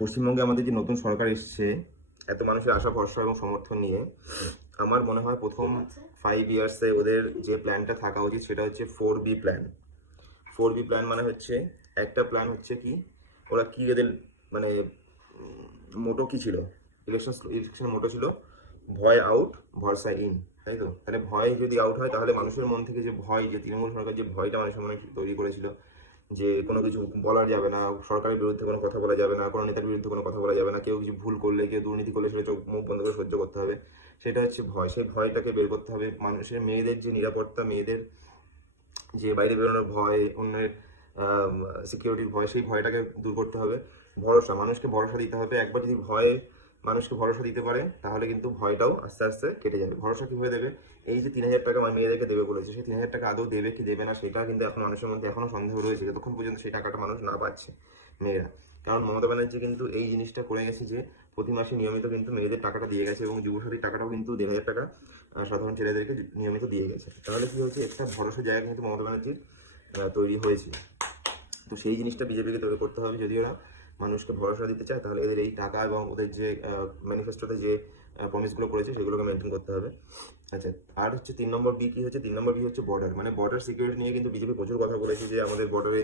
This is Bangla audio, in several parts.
পশ্চিমবঙ্গে আমাদের যে নতুন সরকার এসছে, এত মানুষের আশা ভরসা এবং সমর্থন নিয়ে আমার মনে হয় প্রথম 5 ইয়ার্সে ওদের যে প্ল্যানটা থাকা উচিত সেটা হচ্ছে 4B প্ল্যান। 4B প্ল্যান মানে হচ্ছে, একটা প্ল্যান হচ্ছে কি, ওরা কি এদের মানে মোটো কি ছিল, ইলেকশনের মোটো ছিল ভয় আউট ভরসা ইন, তাই তো? তাহলে ভয় যদি আউট হয় তাহলে মানুষের মন থেকে যে ভয়, যে তৃণমূল সরকার যে ভয়টা মানুষের মনে তৈরি করেছিল যে কোনো কিছু বলা যাবে না, সরকারের বিরুদ্ধে কোনো কথা বলা যাবে না, কোনো নেতার বিরুদ্ধে কোনো কথা বলা যাবে না, কেউ কিছু ভুল করলে, কেউ দুর্নীতি করলে সেটা চোখ মুখ বন্ধ করে সহ্য করতে হবে, সেটা হচ্ছে ভয়। সেই ভয়টাকে বের করতে হবে। মানুষের মেয়েদের যে নিরাপত্তা, মেয়েদের যে বাইরে বেরোনোর ভয়, অন্যের সিকিউরিটির ভয়, সেই ভয়টাকে দূর করতে হবে। ভরসা, মানুষকে ভরসা দিতে হবে। একবার যদি ভয়ে মানুষকে ভরসা দিতে পারে তাহলে কিন্তু ভয়টাও আস্তে আস্তে কেটে যাবে। ভরসা কীভাবে দেবে? এই যে 3,000 টাকা মেয়েদেরকে দেবে বলেছে, সেই 3,000 টাকা আদৌ দেবে কি দেবে না সেটা কিন্তু এখন মানুষের মধ্যে এখনও সন্দেহ রয়েছে, যতক্ষণ পর্যন্ত সেই টাকাটা মানুষ না পাচ্ছে, মেয়েরা। কারণ মমতা ব্যানার্জি কিন্তু এই জিনিসটা করে গেছে যে প্রতি মাসে নিয়মিত কিন্তু মেয়েদের টাকাটা দিয়ে গেছে, এবং যুবসাথীর টাকাটাও কিন্তু 1,500 টাকা সাধারণ ছেলেদেরকে নিয়মিত দিয়ে গেছে। তাহলে কি হচ্ছে, একটা ভরসার জায়গা কিন্তু মমতা ব্যানার্জির তৈরি হয়েছে। তো সেই জিনিসটা বিজেপিকে তৈরি করতে হবে। যদি ওরা মানুষকে ভরসা দিতে চায় তাহলে এদের এই টাকা এবং ওদের যে ম্যানিফেস্টোতে যে প্রমিসগুলো করেছে সেগুলোকে মেনটেন করতে হবে। আচ্ছা, আর হচ্ছে 3 নম্বর বি কি হচ্ছে? 3 নম্বর বি হচ্ছে বর্ডার। মানে বর্ডার সিকিউরিটি নিয়ে কিন্তু বিজেপি প্রচুর কথা বলেছে যে আমাদের বর্ডারে,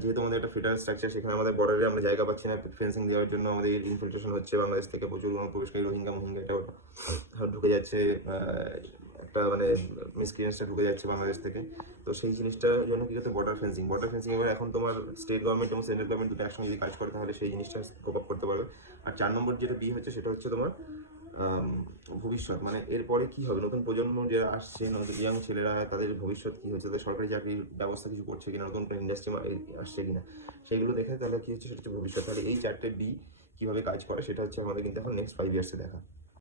যেহেতু আমাদের একটা ফেডারেল স্ট্রাকচার, সেখানে আমাদের বর্ডারে আমরা জায়গা পাচ্ছি না ফেন্সিং দেওয়ার জন্য, আমাদের ইনফিল্ট্রেশন হচ্ছে বাংলাদেশ থেকে, প্রচুর অনুপ্রবেশকারী রোহিঙ্গা এটা ঢুকে যাচ্ছে, একটা মানে মিসক্রিয়েন্সটা ঢুকে যাচ্ছে বাংলাদেশ থেকে। তো সেই জিনিসটার জন্য কি করতে, বর্ডার ফেন্সিং এবার এখন তোমার স্টেট গভর্নমেন্ট এবং সেন্ট্রাল গভর্নমেন্ট দুটো একসঙ্গে যদি কাজ করে তাহলে সেই জিনিসটা কোপ আপ করতে পারবে। আর 4 নম্বর যেটা বি হচ্ছে সেটা হচ্ছে তোমার ভবিষ্যৎ। মানে এরপরে কি হবে, নতুন প্রজন্ম যারা আসছে, নতুন ইয়াং ছেলেরা, তাদের ভবিষ্যৎ কি হচ্ছে, তাদের সরকারি চাকরির ব্যবস্থা কিছু করছে কিনা, নতুন কোনো ইন্ডাস্ট্রি আসছে কিনা, সেগুলো দেখে তাহলে কি হচ্ছে, সেটা হচ্ছে ভবিষ্যৎ। তাহলে এই 4টে বি কীভাবে কাজ করে সেটা হচ্ছে আমাদের কিন্তু এখন নেক্সট 5 ইয়ার্সে দেখা।